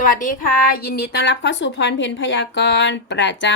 สวัสดีค่ะ ยินดีต้อนรับเข้าสู่พรเพนพยากรณ์ประจ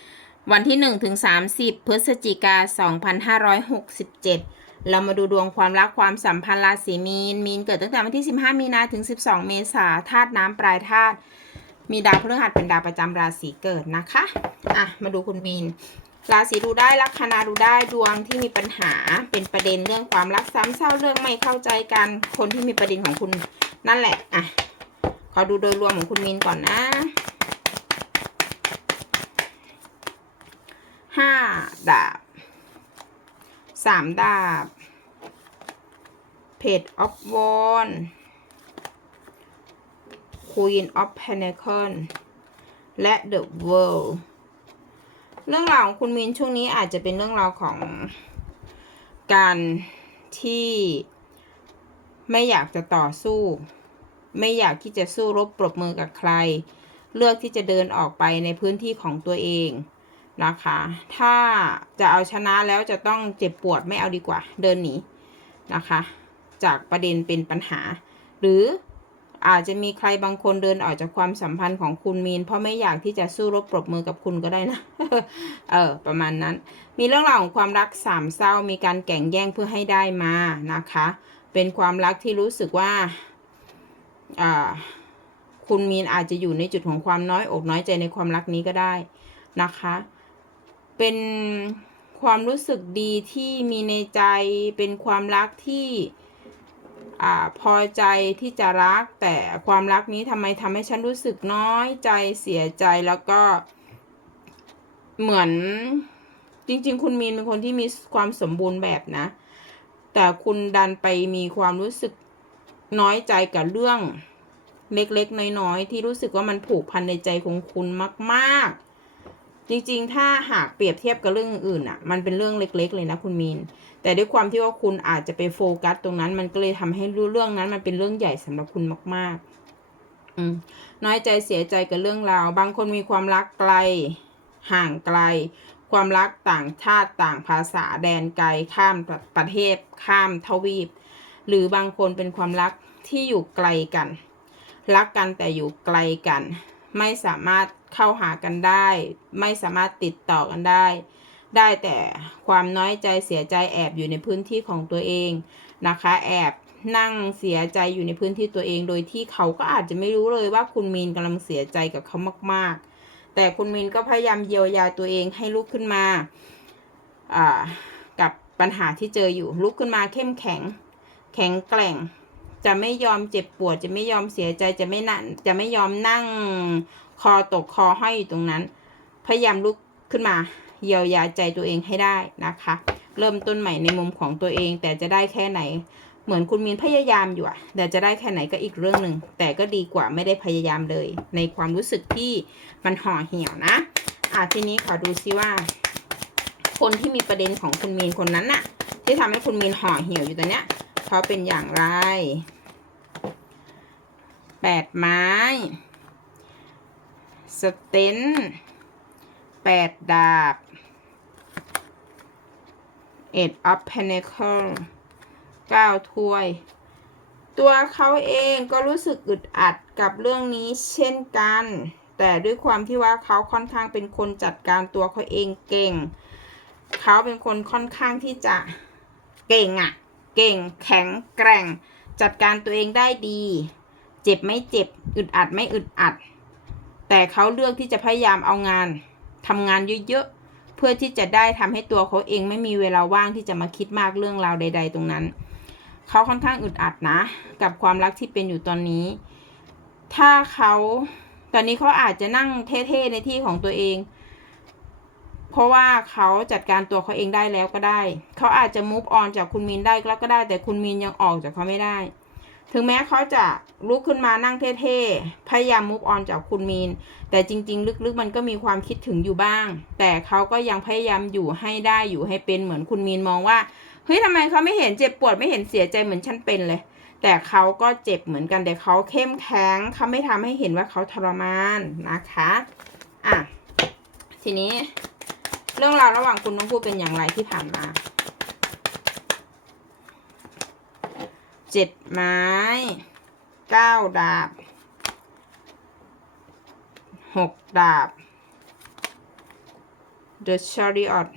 ำวันที่ 1 ถึง 30 พฤศจิกา 2567 เรามาดูดวงความรักความสัมพันธ์ราศีมีน มีนเกิดตั้งแต่วันที่ 15 มีนาถึง 12 เมษาธาตุน้ำปลายธาตุมีดาวพฤหัสเป็นดาวประจำราศีเกิดนะคะอะมาดูคุณมีนราศีดูได้ลัคนาดูได้ดวงที่มีปัญหาเป็นประเด็นเรื่องความรักซ้ำเศร้าเรื่องไม่เข้าใจกันคนที่มีประเด็นของคุณนั่นแหละอะ ขอดูโดยรวมของคุณมินก่อนนะห้าดาบสามดาบเพจออฟวอนควีนออฟเพนเคิลและเดอะเวิลด์เรื่องราวของคุณมินช่วงนี้อาจจะเป็นเรื่องราวของการที่ไม่อยากจะต่อสู้ ไม่อยากที่จะสู้รบปรบมือกับใคร เลือกที่จะเดินออกไปในพื้นที่ของตัวเองนะคะ ถ้าจะเอาชนะแล้วจะต้องเจ็บปวดไม่เอาดีกว่า เดินหนีนะคะ จากประเด็นเป็นปัญหา หรืออาจจะมีใครบางคนเดินออกจากความสัมพันธ์ของคุณมีน เพราะไม่อยากที่จะสู้รบปรบมือกับคุณก็ได้นะ เออ ประมาณนั้น มีเรื่องราวของความรักสามเศร้ามีการแก่งแย่งเพื่อให้ได้มานะคะ เป็นความรักที่รู้สึกว่า อ่าคุณมีนอาจจะอยู่ในจุดของความน้อยอกน้อยใจในความรักนี้ก็ได้นะคะ เป็นความรู้สึกดีที่มีในใจ เป็นความรักที่อพอใจที่จะรัก แต่ความรักนี้ทำไมทำให้ฉันรู้สึกน้อยใจเสียใจแล้วก็เหมือนจริง ๆ คุณมีนเป็นคนที่มีความสมบูรณ์แบบนะ แต่คุณดันไปมีความรู้สึก น้อยใจกับเรื่องเล็กๆ น้อยๆ ที่รู้สึกว่ามันผูกพันในใจของคุณมากๆ จริงๆ ถ้าหากเปรียบเทียบกับเรื่องอื่นอะ มันเป็นเรื่องเล็ก ๆ เลยนะคุณมีน แต่ด้วยความที่ว่าคุณอาจจะไปโฟกัสตรงนั้น มันก็เลยทำให้รู้เรื่องนั้น มันเป็นเรื่องใหญ่สำหรับคุณมาก ๆ อืมน้อยใจเสียใจกับเรื่องราว บางคนมีความรักไกล ห่างไกล ความรักต่างชาติต่างภาษาแดนไกล ข้ามประเทศ ข้ามทวีป หรือบางคนเป็นความรัก ที่อยู่ไกลกัน รักกันแต่อยู่ไกลกัน ไม่สามารถเข้าหากันได้ ไม่สามารถติดต่อกันได้ ได้แต่ความน้อยใจเสียใจแอบอยู่ในพื้นที่ของตัวเองนะคะ แอบนั่งเสียใจอยู่ในพื้นที่ตัวเอง โดยที่เขาก็อาจจะไม่รู้เลยว่าคุณมีนกำลังเสียใจกับเขามาก ๆ แต่คุณมีนก็พยายามเยียวยาตัวเองให้ลุกขึ้นมาอ่ากับปัญหาที่เจออยู่ลุกขึ้นมาเข้มแข็ง แข็งแกร่ง จะไม่ยอมเจ็บปวด จะไม่ยอมเสียใจจะไม่นั่งจะไม่ยอมนั่งคอตกคอห้อยอยู่ตรงนั้น พยายามลุกขึ้นมาเยียวยาใจตัวเองให้ได้นะคะ เริ่มต้นใหม่ในมุมของตัวเอง แต่จะได้แค่ไหน เหมือนคุณมีนพยายามอยู่อะแต่จะได้แค่ไหนก็อีกเรื่องหนึ่งแต่ก็ดีกว่าไม่ได้พยายามเลย ในความรู้สึกที่มันห่อเหี่ยวนะอะทีนี้ขอดูซิว่า คนที่มีประเด็นของคุณมีนคนนั้นน่ะ ที่ทำให้คุณมีนห่อเหี่ยวอยู่ตอนเนี้ย เขาเป็นอย่างไรแปดไม้ สเตนแปดดาบเอ็ดออฟเพนเคิลเก้าถ้วย ตัวเขาเองก็รู้สึกอึดอัดกับเรื่องนี้เช่นกัน แต่ด้วยความที่ว่าเขาค่อนข้างเป็นคนจัดการตัวเขาเองเก่ง เขาเป็นคนค่อนข้างที่จะเก่งอะ่ะ เก่ง แข็งแกร่ง จัดการตัวเองได้ดี เจ็บไม่เจ็บ อึดอัดไม่อึดอัด แต่เขาเลือกที่จะพยายามเอางานทำงานเยอะๆ เพื่อที่จะได้ทำให้ตัวเขาเองไม่มีเวลาว่างที่จะมาคิดมากเรื่องราวใด ๆ ตรงนั้น เขาค่อนข้างอึดอัดนะ กับความรักที่เป็นอยู่ตอนนี้ ถ้าเขาตอนนี้เขาอาจจะนั่งเท่ๆในที่ของตัวเอง เพราะว่าเขาจัดการตัวเขาเองได้แล้วก็ได้ เขาอาจจะมูฟออนจากคุณมีนได้แล้วก็ได้ แต่คุณมีนยังออกจากเขาไม่ได้ ถึงแม้เขาจะลุกขึ้นมานั่งเท่ๆ พยายามมูฟออนจากคุณมีน แต่จริง ๆ ลึกๆ มันก็มีความคิดถึงอยู่บ้าง แต่เขาก็ยังพยายามอยู่ให้ได้อยู่ให้เป็นเหมือนคุณมีนมองว่า เฮ้ยทำไมเขาไม่เห็นเจ็บปวดไม่เห็นเสียใจเหมือนฉันเป็นเลย แต่เขาก็เจ็บเหมือนกันแต่เขาเข้มแข็งเขาไม่ทำให้เห็นว่าเขาทรมานนะคะ อะ ทีนี้ รื่องราวระหว่างคุณทั้งคู่เป็นอย่างไรที่ผ่านมาเจ็ดไม้เก้าดาบหกดาบ The Chariot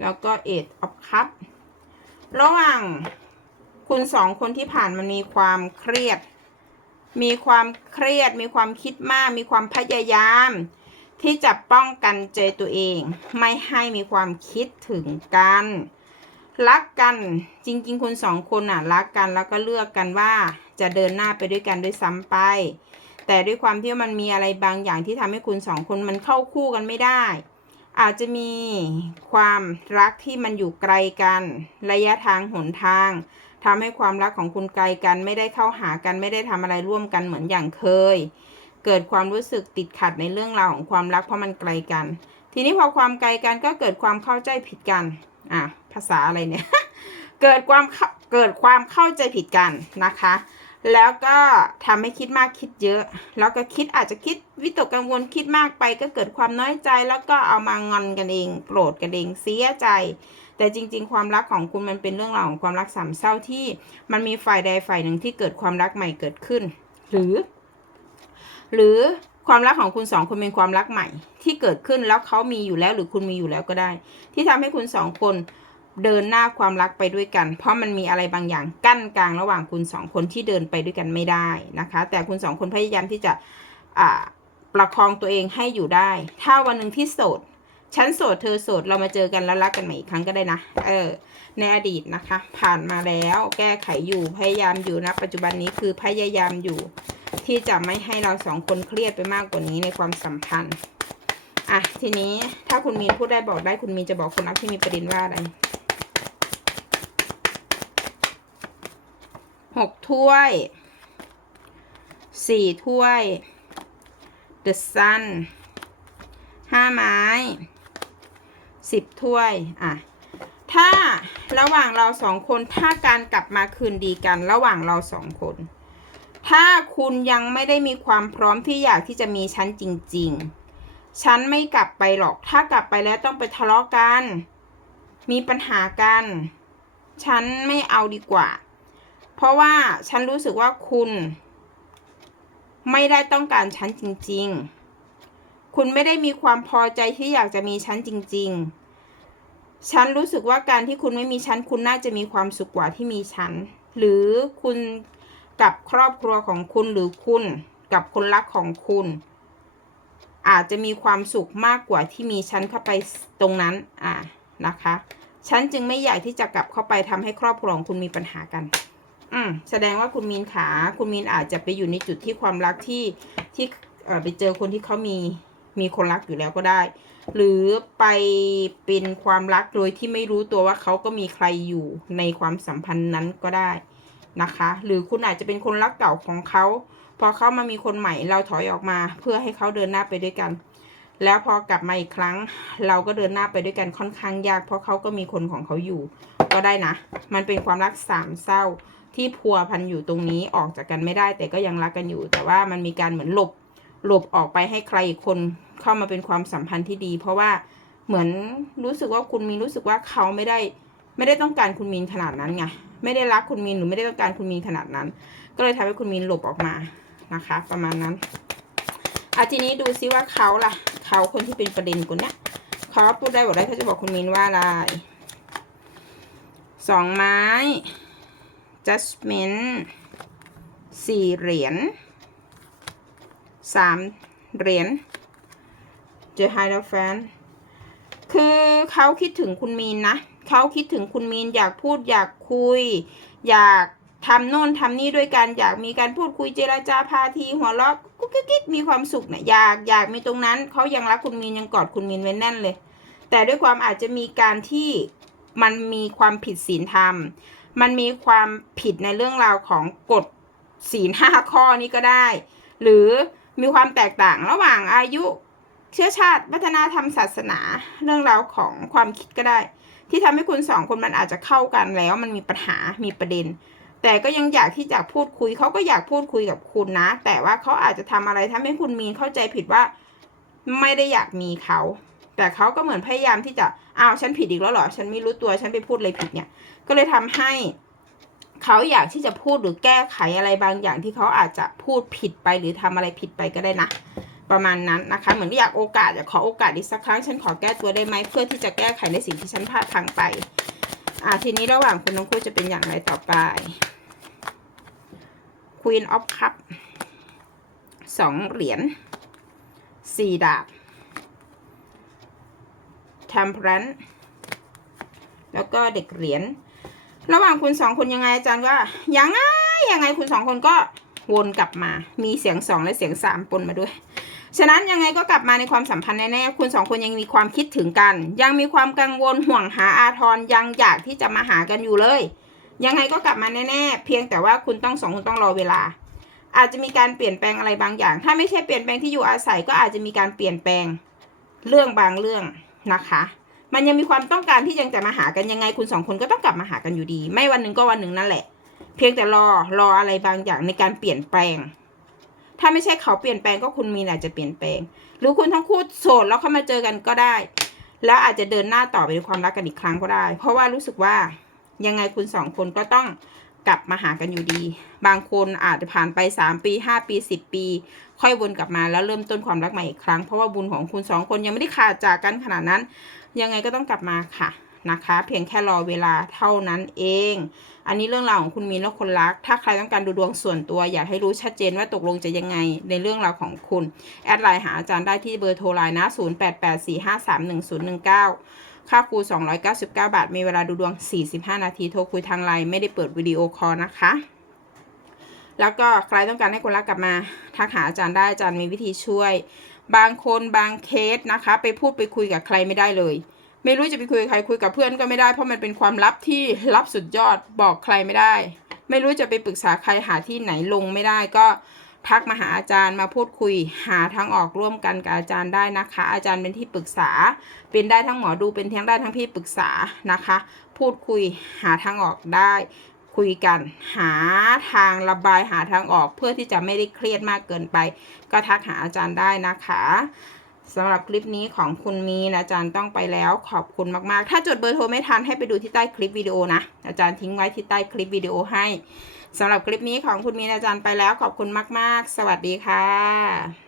แล้วก็ Eight of Cups ระหว่างคุณสองคนที่ผ่านมันมีความเครียด มีความเครียด มีความคิดมาก มีความพยายาม ที่จะป้องกันใจตัวเอง ไม่ให้มีความคิดถึงกัน รักกันจริง ๆคุณสองคนน่ะรักกันแล้วก็เลือกกันว่าจะเดินหน้าไปด้วยกันด้วยซ้ำไป แต่ด้วยความที่มันมีอะไรบางอย่างที่ทำให้คุณสองคนมันเข้าคู่กันไม่ได้ อาจจะมีความรักที่มันอยู่ไกลกัน ระยะทางหนทางทำให้ความรักของคุณไกลกันไม่ได้เข้าหากันไม่ได้ทำอะไรร่วมกันเหมือนอย่างเคย เกิดความรู้สึกติดขัดในเรื่องราวของความรักเพราะมันไกลกัน ทีนี้พอความไกลกันก็เกิดความเข้าใจผิดกันอะภาษาอะไรเนี่ย เกิดความเกิดความเข้าใจผิดกันนะคะ แล้วก็ทำให้คิดมากคิดเยอะ แล้วก็คิดอาจจะคิดวิตกกังวลคิดมากไป ก็เกิดความน้อยใจ แล้วก็เอามางอนกันเองโกรธกันเองเสียใจ แต่จริง ๆ ความรักของคุณมันเป็นเรื่องราวของความรักสามเศร้าที่ มันมีฝ่ายใดฝ่ายหนึ่งที่เกิดความรักใหม่เกิดขึ้น หรือ หรือความรักของคุณสองคนเป็นความรักใหม่ ที่เกิดขึ้นแล้วเขามีอยู่แล้วหรือคุณมีอยู่แล้วก็ได้ ที่ทำให้คุณสองคนเดินหน้าความรักไปด้วยกัน เพราะมันมีอะไรบางอย่างกั้นกลางระหว่างคุณสองคนที่เดินไปด้วยกันไม่ได้นะคะ แต่คุณสองคนพยายามที่จะอ่าประคองตัวเองให้อยู่ได้ ถ้าวันหนึ่งที่โสดฉันโสดเธอโสดเรามาเจอกันแล้วรักกันใหม่อีกครั้งก็ได้นะ เออ ในอดีตนะคะ ผ่านมาแล้วแก้ไขอยู่พยายามอยู่นะ ปัจจุบันนี้คือพยายามอยู่ ที่จะไม่ให้เราสองคนเครียดไปมากกว่านี้ในความสัมพันธ์อะทีนี้ถ้าคุณมีพูดได้บอกได้คุณมีจะบอกคนรักที่มีประเด็นว่าอะไรหกถ้วยสี่ถ้วย The Sun ห้าไม้สิบถ้วย อะ ถ้าระหว่างเราสองคนถ้าการกลับมาคืนดีกันระหว่างเราสองคน ถ้าคุณยังไม่ได้มีความพร้อมที่อยากที่จะมีฉันจริง ๆ ฉันไม่กลับไปหรอก ถ้ากลับไปแล้วต้องไปทะเลาะกัน มีปัญหากัน ฉันไม่เอาดีกว่า เพราะว่าฉันรู้สึกว่าคุณ ไม่ได้ต้องการฉันจริง ๆ คุณไม่ได้มีความพอใจที่อยากจะมีฉันจริง ๆ ฉันรู้สึกว่าการที่คุณไม่มีฉัน คุณน่าจะมีความสุขกว่าที่มีฉัน หรือคุณ กับครอบครัวของคุณหรือคุณ กับคนรักของคุณ อาจจะมีความสุขมากกว่าที่มีฉันเข้าไปตรงนั้นอ่านะคะฉันจึงไม่อยากที่จะกลับเข้าไปทำให้ครอบครัวของคุณมีปัญหากัน อืมแสดงว่าคุณมีนขา คุณมีนอาจจะไปอยู่ในจุดที่ความรักที่ที่เอ่อไปเจอคนที่เขามีมีคนรักอยู่แล้วก็ได้ หรือไปเป็นความรักโดยที่ไม่รู้ตัวว่าเขาก็มีใครอยู่ในความสัมพันธ์นั้นก็ได้ นะคะ หรือคุณอาจจะเป็นคนรักเก่าของเขา พอเขามามีคนใหม่เราถอยออกมา เพื่อให้เขาเดินหน้าไปด้วยกัน แล้วพอกลับมาอีกครั้ง เราก็เดินหน้าไปด้วยกันค่อนข้างยาก เพราะเขาก็มีคนของเขาอยู่ ก็ได้นะ มันเป็นความรักสามเศร้าที่พัวพันอยู่ตรงนี้ออกจากกันไม่ได้ แต่ก็ยังรักกันอยู่ แต่ว่ามันมีการเหมือนหลบหลบออกไปให้ใครอีกคนเข้ามาเป็นความสัมพันธ์ที่ดี เพราะว่าเหมือนรู้สึกว่าคุณมีรู้สึกว่าเขาไม่ได้ ไม่ได้ต้องการคุณมีนขนาดนั้นไง ไม่ได้รักคุณมีนหรือไม่ได้ต้องการคุณมีนขนาดนั้น ก็เลยทำให้คุณมีนหลบออกมานะคะ ประมาณนั้นอะทีนี้ดูซิว่าเขาล่ะ เขาคนที่เป็นประเด็นคนเนี้ยเขาพูดได้บอกได้เขาจะบอกคุณมีนว่าอะไรสองไม้ judgment สี่เหรียญสามเหรียญเจอไฮโดแฟน คือเขาคิดถึงคุณมีนนะ เขาคิดถึงคุณมีนอยากพูดอยากคุย อยากทำโน่นทำนี่ด้วยกันอยากมีการพูดคุยเจราจาพาทีหัวเราะกุ๊กกิ๊กกิ๊กมีความสุขนะอยากอยากมีตรงนั้นเขายังรักคุณมีนยังกอดคุณมีนไว้แน่นเลย แต่ด้วยความอาจจะมีการที่มันมีความผิดศีลธรรม มันมีความผิดในเรื่องราวของกฎศีลห้าข้อนี้ก็ได้ หรือมีความแตกต่างระหว่างอายุ เชื้อชาติวัฒนธรรมศาสนา เรื่องราวของความคิดก็ได้ ที่ทำให้คุณสองคนมันอาจจะเข้ากันแล้วมันมีปัญหามีประเด็น แต่ก็ยังอยากที่จะพูดคุยเขาก็อยากพูดคุยกับคุณนะ แต่ว่าเขาอาจจะทำอะไรทำให้คุณมีนเข้าใจผิดว่าไม่ได้อยากมีเขาแต่เขาก็เหมือนพยายามที่จะอ้าวฉันผิดอีกแล้วเหรอ ฉันไม่รู้ตัว ฉันไปพูดอะไรผิดเนี่ย ก็เลยทำให้เขาอยากที่จะพูดหรือแก้ไขอะไรบางอย่างที่เขาอาจจะพูดผิดไปหรือทำอะไรผิดไปก็ได้นะ ประมาณนั้นนะคะ เหมือนอยากโอกาสอยากขอโอกาสอีกสักครั้ง ฉันขอแก้ตัวได้ไหมเพื่อที่จะแก้ไขในสิ่งที่ฉันพลาดทางไป อ่าทีนี้ระหว่างคุณน้องคู่จะเป็นอย่างไรต่อไป Queen of Cup สองเหรียญสี่ดาบ Temperance แล้วก็เด็กเหรียญระหว่างคุณสองคนยังไงอาจารย์ว่ายังไงยังไงคุณสองคนก็วนกลับมา มีเสียงสองและเสียงสามปนมาด้วย ฉะนั้นยังไงก็กลับมาในความสัมพันธ์แน่ๆ คุณสองคนยังมีความคิดถึงกัน ยังมีความกังวลห่วงหาอาทรยังอยากที่จะมาหากันอยู่เลย ยังไงก็กลับมาแน่ๆ เพียงแต่ว่าคุณต้องสองคนต้องรอเวลา อาจจะมีการเปลี่ยนแปลงอะไรบางอย่าง ถ้าไม่ใช่เปลี่ยนแปลงที่อยู่อาศัยก็อาจจะมีการเปลี่ยนแปลงเรื่องบางเรื่องนะคะ มันยังมีความต้องการที่ยังจะมาหากันยังไงคุณสองคนก็ต้องกลับมาหากันอยู่ดี ไม่วันหนึ่งก็วันหนึ่งนั่นแหละ เพียงแต่รอรออะไรบางอย่างในการเปลี่ยนแปลง ถ้าไม่ใช่เขาเปลี่ยนแปลงก็คุณมีนอาจจะเปลี่ยนแปลง หรือคุณทั้งคู่โสดแล้วเข้ามาเจอกันก็ได้ แล้วอาจจะเดินหน้าต่อไปในความรักกันอีกครั้งก็ได้ เพราะว่ารู้สึกว่ายังไงคุณสองคนก็ต้องกลับมาหากันอยู่ดี บางคนอาจจะผ่านไป 3 ปี 5 ปี 10 ปี ค่อยวนกลับมาแล้วเริ่มต้นความรักใหม่อีกครั้ง เพราะว่าบุญของคุณสองคนยังไม่ได้ขาดจากกันขนาดนั้น ยังไงก็ต้องกลับมาค่ะ นะคะ เพียงแค่รอเวลาเท่านั้นเอง อันนี้เรื่องราวของคุณมีนและคนรัก ถ้าใครต้องการดูดวงส่วนตัว อยากให้รู้ชัดเจนว่าตกลงจะยังไงในเรื่องราวของคุณ แอดไลน์หาอาจารย์ได้ที่เบอร์โทรไลน์นะ 0884531019 ค่าครู 299 บาท มีเวลาดูดวง 45 นาที โทรคุยทางไลน์ไม่ได้เปิดวิดีโอคอลนะคะแล้วก็ใครต้องการให้คนรักกลับมาทักหาอาจารย์ได้อาจารย์มีวิธีช่วย บางคนบางเคสนะคะ ไปพูดไปคุยกับใครไม่ได้เลย ไม่รู้จะไปคุยกับใครคุยกับเพื่อนก็ไม่ได้เพราะมันเป็นความลับที่ลับสุดยอดบอกใครไม่ได้ ไม่รู้จะไปปรึกษาใครหาที่ไหนลงไม่ได้ก็ทักมาหาอาจารย์มาพูดคุย หาทางออกร่วมกันกับอาจารย์ได้นะคะ อาจารย์เป็นที่ปรึกษา เป็นได้ทั้งหมอดูเป็นทั้งได้ทั้งพี่ปรึกษานะคะ พูดคุยหาทางออกได้คุยกันหาทางระบายหาทางออกเพื่อที่จะไม่ได้เครียดมากเกินไป ก็ทักหาอาจารย์ได้นะคะ สำหรับคลิปนี้ของคุณมีนอาจารย์ต้องไปแล้วขอบคุณมากๆ ถ้าจดเบอร์โทรไม่ทันให้ไปดูที่ใต้คลิปวิดีโอนะ อาจารย์ทิ้งไว้ที่ใต้คลิปวิดีโอให้สำหรับคลิปนี้ของคุณมีนอาจารย์ไปแล้วขอบคุณมาก ๆ สวัสดีค่ะ